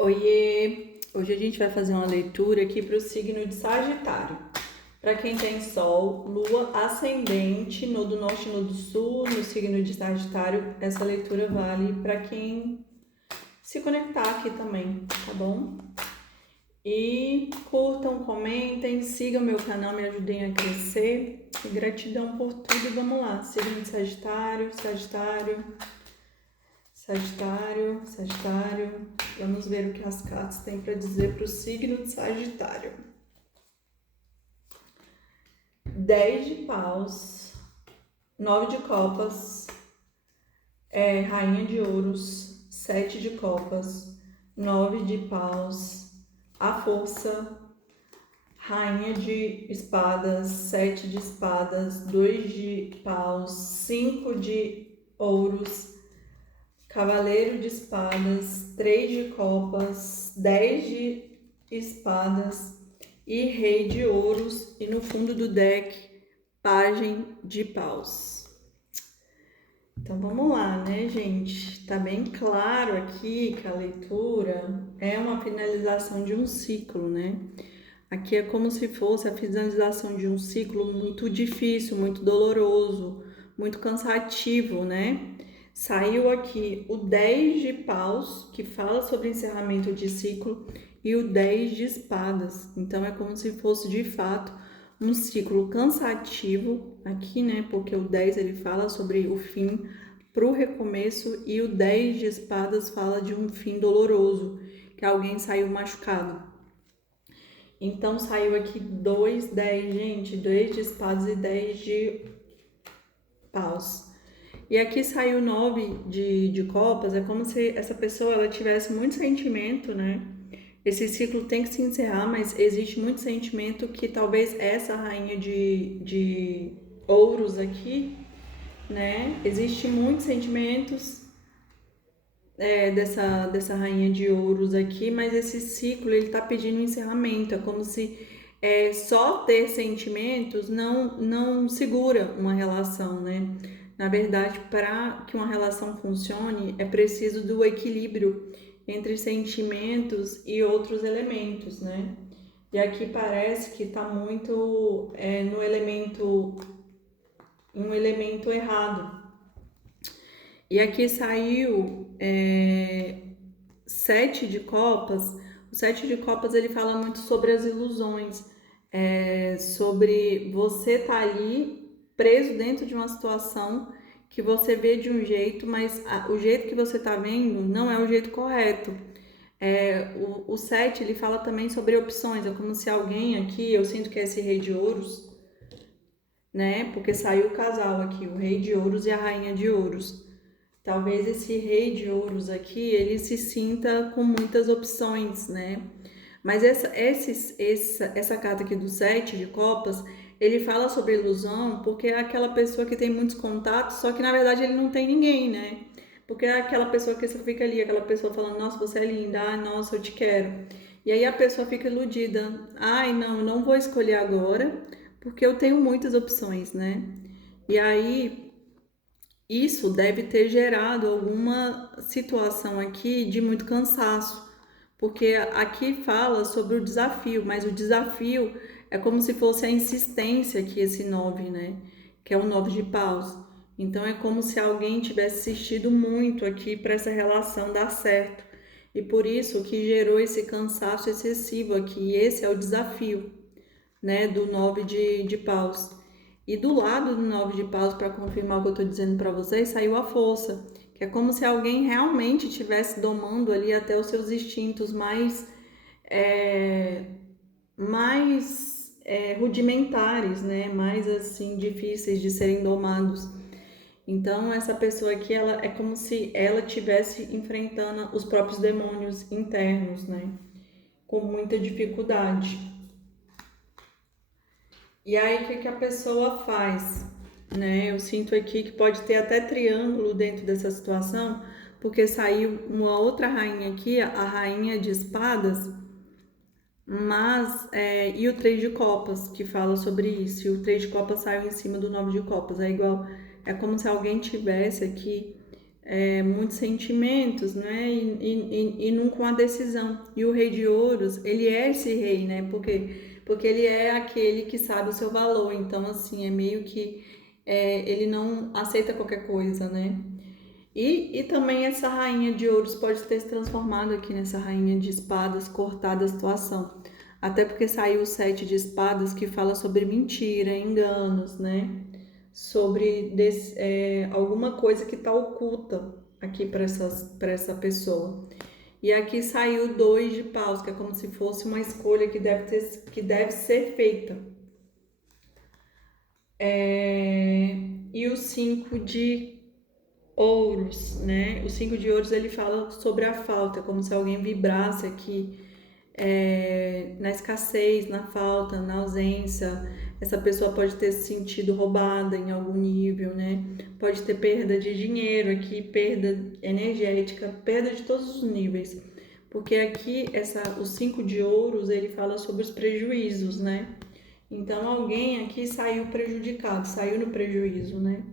Oiê! Hoje a gente vai fazer uma leitura aqui para o signo de Sagitário. Para quem tem Sol, Lua, Ascendente, Nodo Norte, Nodo Sul, no signo de Sagitário, essa leitura vale para quem se conectar aqui também, tá bom? E curtam, comentem, sigam meu canal, me ajudem a crescer. E gratidão por tudo e vamos lá. Signo de Sagitário, Sagitário, Sagitário, Sagitário. Vamos ver o que as cartas têm para dizer para o signo de Sagitário. 10 de paus, 9 de copas, rainha de ouros, 7 de copas, 9 de paus, a força, rainha de espadas, 7 de espadas, 2 de paus, 5 de ouros, cavaleiro de espadas, 3 de copas, 10 de espadas e rei de ouros. E no fundo do deck, pajem de paus. Então vamos lá, né, gente? Tá bem claro aqui que a leitura é uma finalização de um ciclo, né? Aqui é como se fosse a finalização de um ciclo muito difícil, muito doloroso, muito cansativo, né? Saiu aqui o 10 de paus, que fala sobre encerramento de ciclo, e o 10 de espadas. Então é como se fosse de fato um ciclo cansativo aqui, né? Porque o 10 ele fala sobre o fim para o recomeço e o 10 de espadas fala de um fim doloroso, que alguém saiu machucado. Então saiu aqui 2, 10, gente, 2 de espadas e 10 de paus. E aqui saiu 9 de copas, é como se essa pessoa ela tivesse muito sentimento, né? Esse ciclo tem que se encerrar, mas existe muito sentimento que talvez essa rainha de ouros aqui, né? Existe muitos sentimentos dessa rainha de ouros aqui, mas esse ciclo ele tá pedindo um encerramento, é como se só ter sentimentos não segura uma relação, né? Na verdade, para que uma relação funcione, é preciso do equilíbrio entre sentimentos e outros elementos, né? E aqui parece que tá muito no elemento, um elemento errado. E aqui saiu 7 de copas. O 7 de copas ele fala muito sobre as ilusões, sobre você estar ali preso dentro de uma situação que você vê de um jeito, mas o jeito que você está vendo não é o jeito correto. O 7 ele fala também sobre opções, é como se alguém aqui, eu sinto que é esse rei de ouros, né? Porque saiu o casal aqui, o rei de ouros e a rainha de ouros. Talvez esse rei de ouros aqui, ele se sinta com muitas opções, né? Mas essa carta aqui do 7 de copas, ele fala sobre ilusão porque é aquela pessoa que tem muitos contatos, só que na verdade ele não tem ninguém, né? Porque é aquela pessoa que você fica ali, aquela pessoa falando, nossa, você é linda, ai, nossa, eu te quero. E aí a pessoa fica iludida, ai, não, eu não vou escolher agora, porque eu tenho muitas opções, né? E aí isso deve ter gerado alguma situação aqui de muito cansaço, porque aqui fala sobre o desafio, mas o desafio é como se fosse a insistência que esse 9, né? Que é o 9 de paus. Então é como se alguém tivesse insistido muito aqui para essa relação dar certo. E por isso que gerou esse cansaço excessivo aqui. E esse é o desafio, né? Do 9 de paus. E do lado do 9 de paus, para confirmar o que eu estou dizendo para vocês, saiu a força, que é como se alguém realmente estivesse domando ali até os seus instintos é, mais rudimentares, né? Mais assim difíceis de serem domados. Então essa pessoa aqui, ela é como se ela estivesse enfrentando os próprios demônios internos, né? Com muita dificuldade. E aí, o que a pessoa faz? Né? Eu sinto aqui que pode ter até triângulo dentro dessa situação, porque saiu uma outra rainha aqui, a rainha de espadas, mas e o 3 de copas, que fala sobre isso. E o 3 de copas saiu em cima do 9 de copas. É igual, é como se alguém tivesse aqui muitos sentimentos, né? E nunca uma decisão. E o rei de ouros, ele é esse rei, né? Porque ele é aquele que sabe o seu valor. Então, assim, é meio que ele não aceita qualquer coisa, né? E também essa rainha de ouros pode ter se transformado aqui nessa rainha de espadas, cortada a situação. Até porque saiu o sete de espadas que fala sobre mentira, enganos, né? Sobre alguma coisa que está oculta aqui para essa pessoa. E aqui saiu o dois de paus, que é como se fosse uma escolha que deve ser feita. E o cinco de ouros, né? O cinco de ouros ele fala sobre a falta, como se alguém vibrasse aqui na escassez, na falta, na ausência. Essa pessoa pode ter se sentido roubada em algum nível, né? Pode ter perda de dinheiro aqui, perda energética, perda de todos os níveis. Porque aqui o cinco de ouros ele fala sobre os prejuízos, né? Então alguém aqui saiu prejudicado, saiu no prejuízo, né?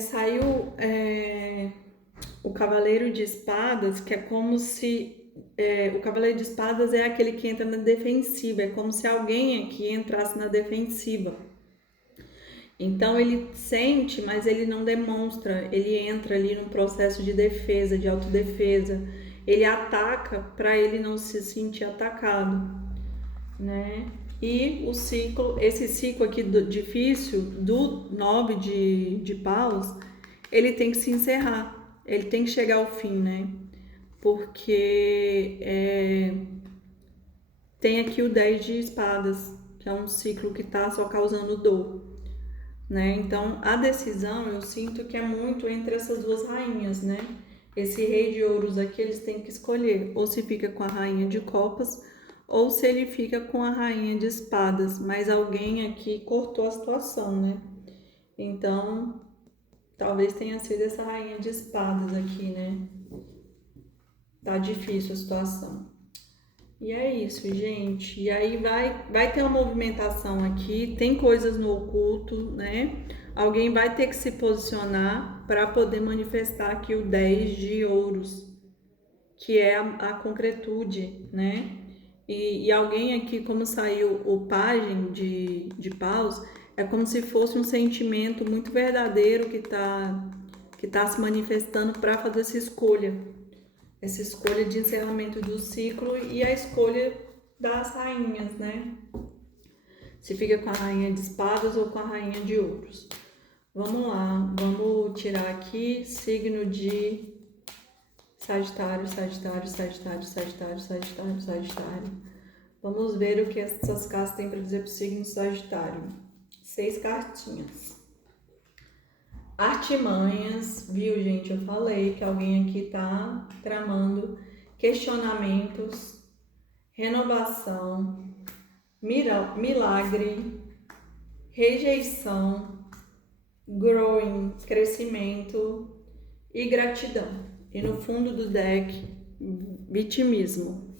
Saiu o Cavaleiro de Espadas, que é como se o Cavaleiro de Espadas é aquele que entra na defensiva, é como se alguém aqui entrasse na defensiva. Então ele sente, mas ele não demonstra, ele entra ali num processo de defesa, de autodefesa. Ele ataca para ele não se sentir atacado, né? E esse ciclo aqui difícil do 9 de paus, ele tem que se encerrar, ele tem que chegar ao fim, né? Porque tem aqui o 10 de espadas, que é um ciclo que tá só causando dor, né? Então a decisão eu sinto que é muito entre essas duas rainhas, né? Esse rei de ouros aqui eles têm que escolher ou se fica com a rainha de copas ou se ele fica com a rainha de espadas, mas alguém aqui cortou a situação, né? Então talvez tenha sido essa rainha de espadas aqui, né? Tá difícil a situação. E é isso, gente. E aí vai ter uma movimentação aqui, tem coisas no oculto, né? Alguém vai ter que se posicionar para poder manifestar aqui o 10 de ouros, que é a concretude, né? E alguém aqui, como saiu o pajem de paus, é como se fosse um sentimento muito verdadeiro que tá se manifestando para fazer essa escolha de encerramento do ciclo e a escolha das rainhas, né? Se fica com a rainha de espadas ou com a rainha de ouros. Vamos lá, vamos tirar aqui signo de Sagitário, Sagitário, Sagitário, Sagitário, Sagitário, Sagitário. Vamos ver o que essas cartas têm para dizer para o signo Sagitário. 6 cartinhas. Artimanhas, viu, gente? Eu falei que alguém aqui tá tramando questionamentos, renovação, milagre, rejeição, growing, crescimento e gratidão. E no fundo do deck, vitimismo.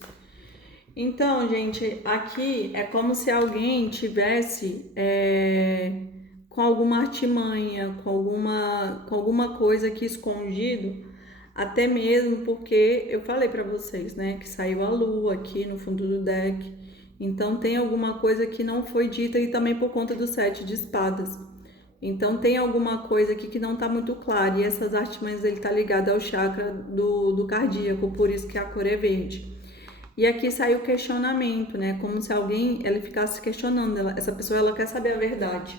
Então, gente, aqui é como se alguém tivesse com alguma artimanha, com alguma coisa aqui escondido, até mesmo porque eu falei para vocês, né, que saiu a lua aqui no fundo do deck. Então tem alguma coisa que não foi dita e também por conta do 7 de espadas. Então tem alguma coisa aqui que não está muito clara e essas artimanhas ele tá ligado ao chakra do cardíaco, por isso que a cor é verde. E aqui saiu o questionamento, né? Como se alguém ela ficasse questionando, essa pessoa ela quer saber a verdade.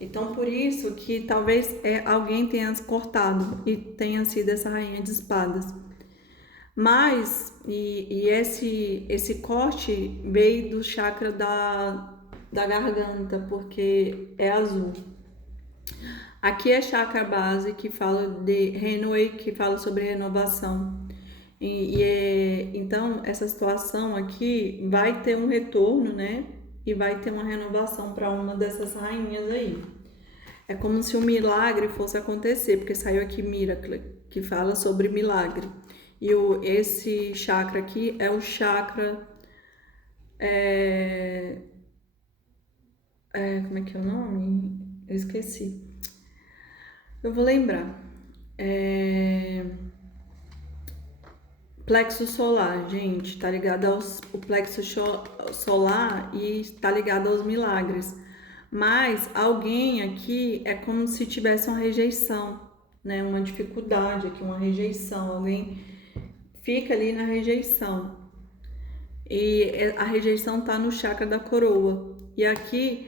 Então por isso que talvez alguém tenha cortado e tenha sido essa rainha de espadas. Mas esse corte veio do chakra da garganta, porque é azul. Aqui é chakra base, que fala de Renway, que fala sobre renovação. Então, essa situação aqui vai ter um retorno, né? E vai ter uma renovação para uma dessas rainhas aí. É como se um milagre fosse acontecer, porque saiu aqui Miracle, que fala sobre milagre. E esse chakra aqui é o chakra. Como é que é o nome? Eu esqueci. Eu vou lembrar. Plexo solar, gente, tá ligado o plexo solar e tá ligado aos milagres. Mas alguém aqui é como se tivesse uma rejeição, né? Uma dificuldade aqui, uma rejeição. Alguém fica ali na rejeição. E a rejeição tá no chakra da coroa. E aqui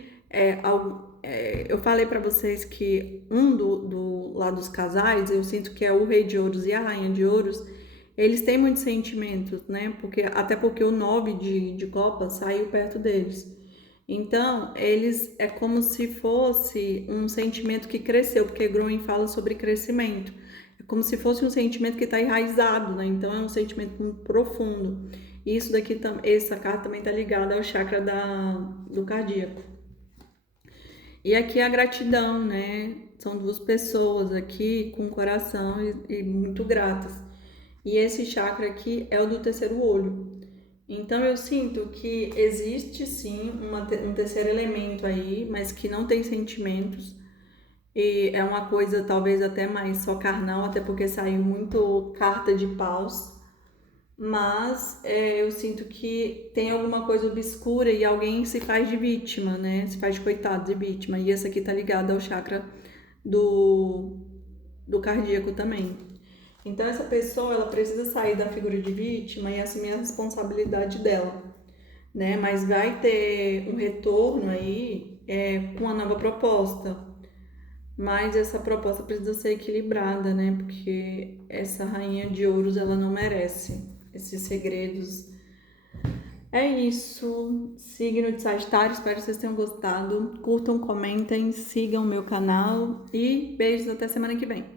eu falei para vocês que do lá dos casais, eu sinto que é o rei de ouros e a rainha de ouros, eles têm muitos sentimentos, né? Até porque o 9 de copas saiu perto deles. Então, eles é como se fosse um sentimento que cresceu, porque Groen fala sobre crescimento. É como se fosse um sentimento que está enraizado, né? Então, é um sentimento muito profundo. E isso daqui, essa carta também está ligada ao chakra do cardíaco. E aqui a gratidão, né? São duas pessoas aqui com coração e muito gratas. E esse chakra aqui é o do terceiro olho. Então eu sinto que existe sim um terceiro elemento aí, mas que não tem sentimentos. E é uma coisa talvez até mais só carnal, até porque saiu muito carta de paus. Mas eu sinto que tem alguma coisa obscura e alguém se faz de vítima, né? Se faz de coitado, de vítima. E essa aqui tá ligada ao chakra do, do cardíaco também. Então essa pessoa, ela precisa sair da figura de vítima e assumir a responsabilidade dela, né? Mas vai ter um retorno aí com uma nova proposta. Mas essa proposta precisa ser equilibrada, né? Porque essa rainha de ouros, ela não merece esses segredos. É isso. Signo de Sagitário, espero que vocês tenham gostado. Curtam, comentem, sigam o meu canal e beijos até semana que vem.